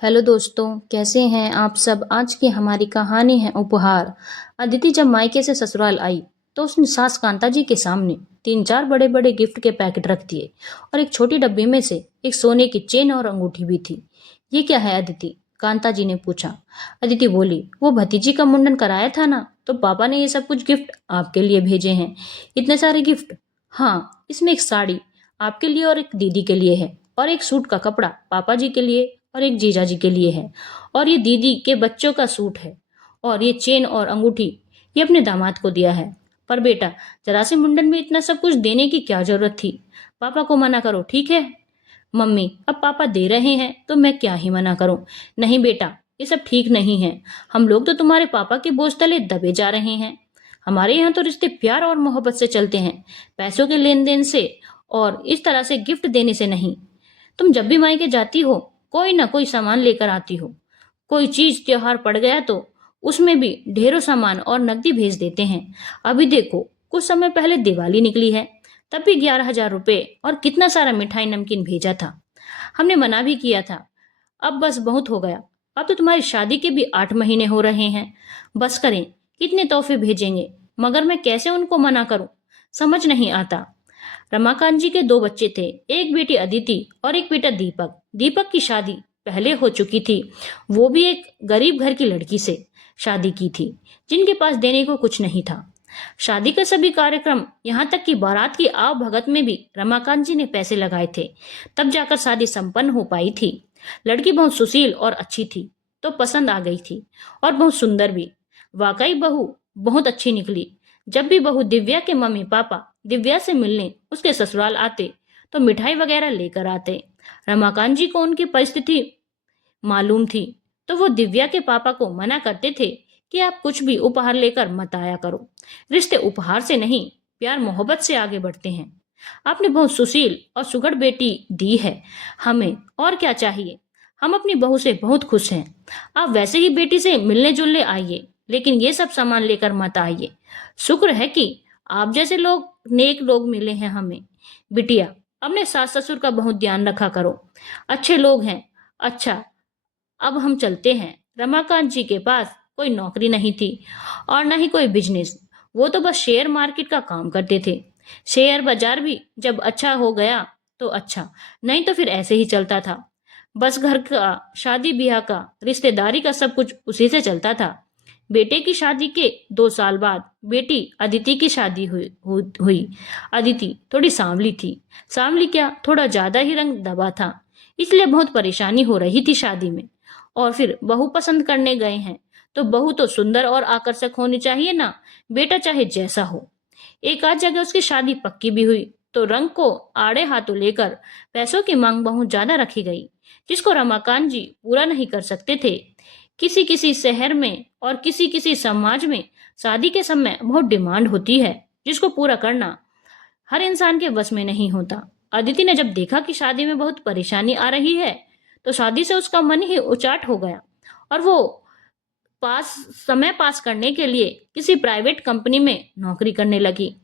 Hello दोस्तों, कैसे हैं आप सब। आज की हमारी कहानी है उपहार। अदिति जब मायके से ससुराल आई तो उसने सास कांता जी के सामने तीन चार बड़े बड़े गिफ्ट के पैकेट रख दिए और एक छोटी डब्बी में से एक सोने की चेन और अंगूठी भी थी। ये क्या है अदिति? कांता जी ने पूछा। अदिति बोली, वो भतीजी का मुंडन कराया था ना, तो पापा ने ये सब कुछ गिफ्ट आपके लिए भेजे हैं। इतने सारे गिफ्ट? हाँ, इसमें एक साड़ी आपके लिए और एक दीदी के लिए है, और एक सूट का कपड़ा पापा जी के लिए और एक जीजा जी के लिए है, और ये दीदी के बच्चों का सूट है, और ये चेन और अंगूठी ये अपने दामाद को दिया है। पर बेटा, जरा से मुंडन में इतना सब कुछ देने की क्या जरूरत थी? पापा को मना करो, ठीक है? मम्मी, अब पापा दे रहे हैं तो मैं क्या ही मना करूं। नहीं बेटा, ये सब ठीक नहीं है। हम लोग तो तुम्हारे पापा के बोझ तले दबे जा रहे हैं। हमारे यहाँ तो रिश्ते प्यार और मोहब्बत से चलते हैं, पैसों के लेन देन से, और इस तरह से गिफ्ट देने से नहीं। तुम जब भी मायके जाती हो, कोई ना कोई सामान लेकर आती हो। कोई चीज त्योहार पड़ गया तो उसमें भी ढेरों सामान और नकदी भेज देते हैं। अभी देखो, कुछ समय पहले दिवाली निकली है, तब भी 11,000 रुपए और कितना सारा मिठाई नमकीन भेजा था। हमने मना भी किया था, अब बस बहुत हो गया। अब तो तुम्हारी शादी के भी 8 महीने हो रहे हैं। बस करें, कितने तोहफे भेजेंगे, मगर मैं कैसे उनको मना करूं, समझ नहीं आता। रमाकांत जी के दो बच्चे थे, एक बेटी अदिति और एक बेटा दीपक। दीपक की शादी पहले हो चुकी थी। वो भी एक गरीब घर की लड़की से शादी की थी, जिनके पास देने को कुछ नहीं था। शादी के सभी कार्यक्रम, यहाँ तक कि बारात की आव भगत में भी रमाकांत जी ने पैसे लगाए थे, तब जाकर शादी संपन्न हो पाई थी। लड़की बहुत सुशील और अच्छी थी, तो पसंद आ गई थी, और बहुत सुंदर भी। वाकई बहू बहुत अच्छी निकली। जब भी बहू दिव्या के मम्मी पापा दिव्या से मिलने उसके ससुराल आते तो मिठाई वगैरह लेकर आते। रमाकांत जी को उनकी परिस्थिति मालूम थी, तो वो दिव्या के पापा को मना करते थे कि आप कुछ भी उपहार लेकर मत आया करो। रिश्ते उपहार से नहीं, प्यार मोहब्बत से आगे बढ़ते हैं। आपने बहुत सुशील और सुघड़ बेटी दी है हमें, और क्या चाहिए। हम अपनी बहू से बहुत खुश हैं। आप वैसे ही बेटी से मिलने जुलने आइए, लेकिन ये सब सामान लेकर मत आइए। शुक्र है कि आप जैसे लोग, नेक लोग मिले हैं हमें। बिटिया, अपने सास ससुर का बहुत ध्यान रखा करो, अच्छे लोग हैं। अच्छा, अब हम चलते हैं। रमाकांत जी के पास कोई नौकरी नहीं थी और न ही कोई बिजनेस। वो तो बस शेयर मार्केट का काम करते थे। शेयर बाजार भी जब अच्छा हो गया तो अच्छा, नहीं तो फिर ऐसे ही चलता था। बस घर का, शादी ब्याह का, रिश्तेदारी का सब कुछ उसी से चलता था। बेटे की शादी के 2 साल बाद बेटी अदिति की शादी हुई। अदिति थोड़ी सांवली थी। सांवली क्या, थोड़ा ज्यादा ही रंग दबा था, इसलिए बहुत परेशानी हो रही थी शादी में। और फिर बहू पसंद करने गए हैं, तो बहू तो सुंदर और आकर्षक होनी चाहिए ना, बेटा चाहे जैसा हो। एक आध जगह उसकी शादी पक्की भी हुई, तो रंग को आड़े हाथों लेकर पैसों की मांग बहुत ज्यादा रखी गई, जिसको रमाकांत जी पूरा नहीं कर सकते थे। किसी किसी शहर में और किसी किसी समाज में शादी के समय बहुत डिमांड होती है, जिसको पूरा करना हर इंसान के बस में नहीं होता। अदिति ने जब देखा कि शादी में बहुत परेशानी आ रही है, तो शादी से उसका मन ही उचाट हो गया, और वो पास समय पास करने के लिए किसी प्राइवेट कंपनी में नौकरी करने लगी।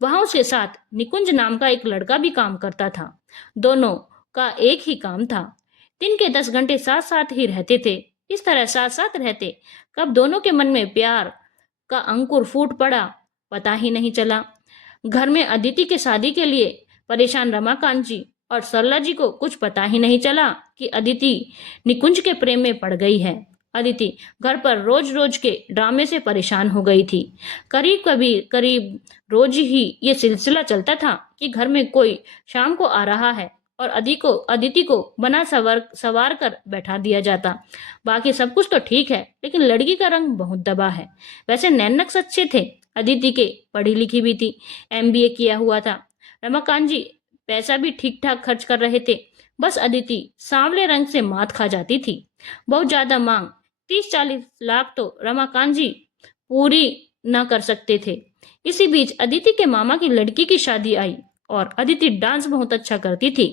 वहां उसके साथ निकुंज नाम का एक लड़का भी काम करता था। दोनों का एक ही काम था। दिन के 10 घंटे साथ साथ ही रहते थे। इस तरह साथ साथ रहते कब दोनों के मन में प्यार का अंकुर फूट पड़ा, पता ही नहीं चला। घर में अदिति के शादी के लिए परेशान रमाकांत जी और सरला जी को कुछ पता ही नहीं चला कि अदिति निकुंज के प्रेम में पड़ गई है। अदिति घर पर रोज रोज के ड्रामे से परेशान हो गई थी। करीब रोज ही ये सिलसिला चलता था कि घर में कोई शाम को आ रहा है, और अदिति को बना सवार कर बैठा दिया जाता। बाकी सब कुछ तो ठीक है, लेकिन लड़की का रंग बहुत दबा है। वैसे नैनक्स अच्छे थे, अदिति के पढ़ी लिखी भी थी, एमबीए किया हुआ था। रमाकांत जी पैसा भी ठीक ठाक खर्च कर रहे थे। बस अदिति सांवले रंग से मात खा जाती थी। बहुत ज्यादा मांग, 30-40 लाख तो रमाकांत जी पूरी न कर सकते थे। इसी बीच अदिति के मामा की लड़की की शादी आई, और अदिति डांस बहुत अच्छा करती थी।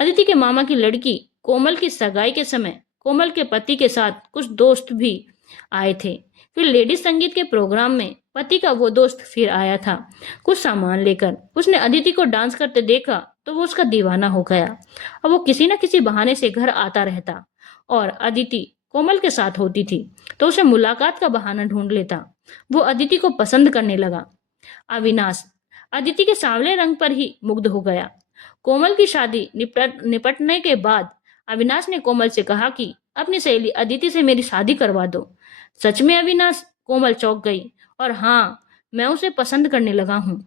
अदिति के मामा की लड़की कोमल की सगाई के समय कोमल के पति के साथ कुछ दोस्त भी आए थे। फिर लेडीज संगीत के प्रोग्राम में पति का वो दोस्त फिर आया था, कुछ सामान लेकर। उसने अदिति को डांस करते देखा तो वो उसका दीवाना हो गया। अब वो किसी न किसी बहाने से घर आता रहता, और अदिति कोमल के साथ होती थी तो उसे मुलाकात का बहाना ढूंढ लेता। वो अदिति को पसंद करने लगा। अविनाश अदिति के सांवले रंग पर ही मुग्ध हो गया। कोमल की शादी निपटने के बाद अविनाश ने कोमल से कहा कि अपनी सहेली अदिति से मेरी शादी करवा दो। सच में अविनाश? कोमल चौंक गई। और हाँ, मैं उसे पसंद करने लगा हूँ।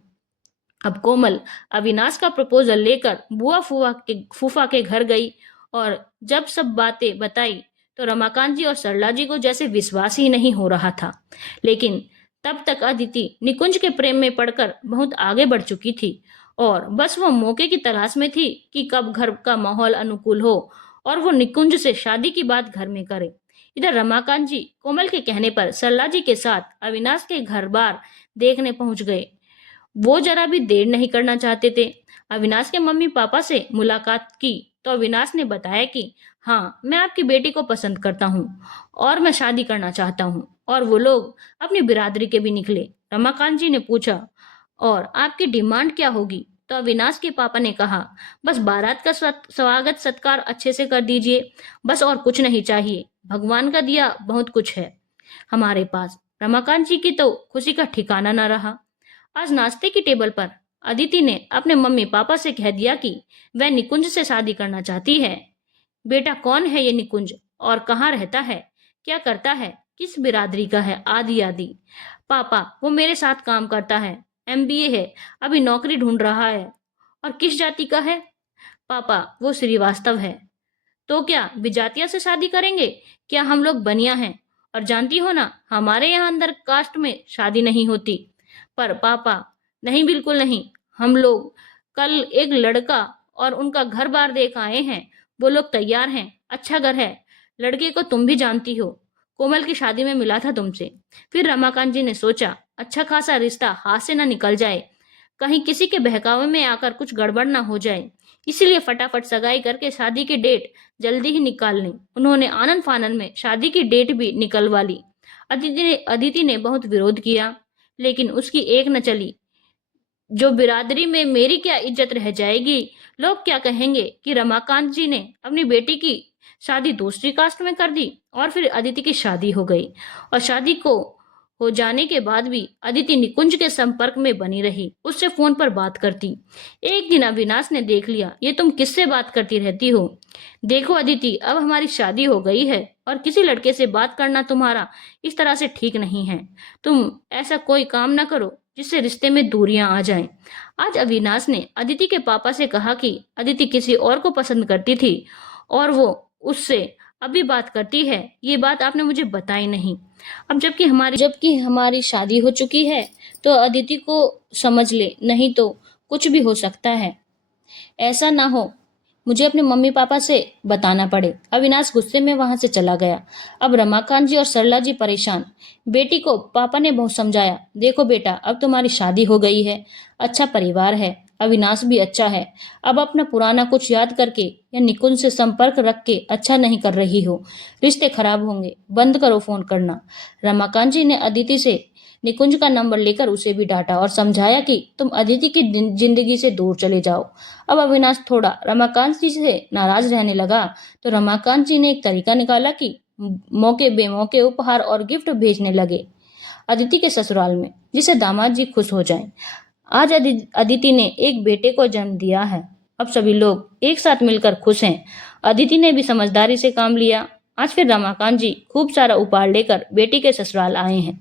अब कोमल अविनाश का प्रपोजल लेकर बुआ फूफा के घर गई और जब सब बातें बताई तो रमाकांत जी और सरला जी को जैसे विश्वास ही नहीं हो रहा था। लेकिन तब तक अदिति निकुंज के प्रेम में पड़कर बहुत आगे बढ़ चुकी थी और बस वो मौके की तलाश में थी कि कब घर का माहौल अनुकूल हो और वो निकुंज से शादी की बात घर में करे। इधर रमाकांत जी कोमल के कहने पर सरला जी के साथ अविनाश के घर बार देखने पहुंच गए। वो जरा भी देर नहीं करना चाहते थे। अविनाश के मम्मी पापा से मुलाकात की तो अविनाश ने बताया कि हाँ, मैं आपकी बेटी को पसंद करता हूँ और मैं शादी करना चाहता हूँ। और वो लोग अपनी बिरादरी के भी निकले। रमाकांत जी ने पूछा, और आपकी डिमांड क्या होगी? तो अविनाश के पापा ने कहा, बस बारात का स्वागत सत्कार अच्छे से कर दीजिए, बस और कुछ नहीं चाहिए। भगवान का दिया बहुत कुछ है हमारे पास। रमाकांत जी की तो खुशी का ठिकाना न रहा। आज नाश्ते की टेबल पर अदिति ने अपने मम्मी पापा से कह दिया कि वह निकुंज से शादी करना चाहती है। बेटा, कौन है ये निकुंज और कहाँ रहता है, क्या करता है, किस बिरादरी का है, आदि आदि। पापा, वो मेरे साथ काम करता है, एमबीए है, अभी नौकरी ढूंढ रहा है। और किस जाति का है? पापा, वो श्रीवास्तव है। तो क्या विजातिया से शादी करेंगे? क्या हम लोग बनिया हैं? और जानती हो ना, हमारे यहाँ अंदर कास्ट में शादी नहीं होती। पर पापा, नहीं, बिल्कुल नहीं। हम लोग कल एक लड़का और उनका घर बार देख आए हैं। वो लोग तैयार हैं, अच्छा घर है। लड़के को तुम भी जानती हो, कोमल की शादी में मिला था तुमसे। फिर रमाकांत जी ने सोचा, अच्छा खासा रिश्ता हाथ से ना निकल जाए, कहीं किसी के बहकावे में आकर कुछ गड़बड़ ना हो जाए, इसीलिए फटाफट सगाई करके शादी की डेट जल्दी ही निकाल ली। उन्होंने आनंद फानन में शादी की डेट भी निकलवा ली। अदिति ने बहुत विरोध किया, लेकिन उसकी एक न चली। जो बिरादरी में मेरी क्या इज्जत रह जाएगी? लोग क्या कहेंगे कि रमाकांत जी ने अपनी बेटी की शादी दूसरी कास्ट में कर दी। और फिर अदिति की शादी हो गई और शादी को हो जाने के बाद भी अदिति निकुंज के संपर्क में बनी रही, उससे फोन पर बात करती। एक दिन अविनाश ने देख लिया, ये तुम किससे बात करती रहती हो? देखो अदिति, अब हमारी शादी हो गई है और किसी लड़के से बात करना तुम्हारा इस तरह से ठीक नहीं है। तुम ऐसा कोई काम ना करो जिससे रिश्ते में दूरियां आ जाएं। आज अविनाश ने अदिति के पापा से कहा कि अदिति किसी और को पसंद करती थी और वो उससे अभी बात करती है। ये बात आपने मुझे बताई नहीं। अब जबकि हमारी शादी हो चुकी है तो अदिति को समझ ले, नहीं तो कुछ भी हो सकता है। ऐसा ना हो मुझे अपने मम्मी पापा से बताना पड़े। अविनाश गुस्से में वहां से चला गया। अब रमाकांत जी और सरला जी परेशान। बेटी को पापा ने बहुत समझाया, देखो बेटा, अब तुम्हारी शादी हो गई है, अच्छा परिवार है, अविनाश भी अच्छा है। अब अपना पुराना कुछ याद करके या निकुंज से संपर्क रख के अच्छा नहीं कर रही हो, रिश्ते खराब होंगे, बंद करो फोन करना। रमाकांत जी ने अदिति से निकुंज का नंबर लेकर उसे भी डांटा और समझाया कि तुम अदिति की जिंदगी से दूर चले जाओ। अब अविनाश थोड़ा रमाकांत जी से नाराज रहने लगा तो रमाकांत जी ने एक तरीका निकाला कि मौके बेमौके उपहार और गिफ्ट भेजने लगे अदिति के ससुराल में, जिससे दामाद जी खुश हो जाएं। आज अदिति ने एक बेटे को जन्म दिया है। अब सभी लोग एक साथ मिलकर खुश हैं। अदिति ने भी समझदारी से काम लिया। आज फिर रमाकांत जी खूब सारा उपहार लेकर बेटी के ससुराल आए हैं।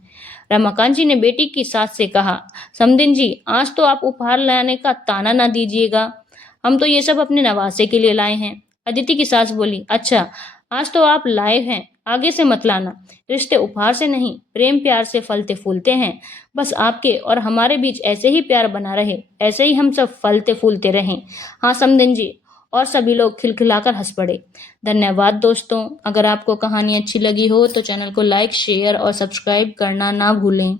रमाकांत जी ने बेटी की सास से कहा, समदिन जी, आज तो आप उपहार लाने का ताना ना दीजिएगा, हम तो ये सब अपने नवासे के लिए लाए हैं। अदिति की सास बोली, अच्छा, आज तो आप लाए हैं, आगे से मत लाना। रिश्ते उपहार से नहीं, प्रेम प्यार से फलते फूलते हैं। बस आपके और हमारे बीच ऐसे ही प्यार बना रहे, ऐसे ही हम सब फलते फूलते रहें। हाँ समदिन जी। और सभी लोग खिलखिलाकर हंस पड़े। धन्यवाद दोस्तों। अगर आपको कहानी अच्छी लगी हो तो चैनल को लाइक, शेयर और सब्सक्राइब करना ना भूलें।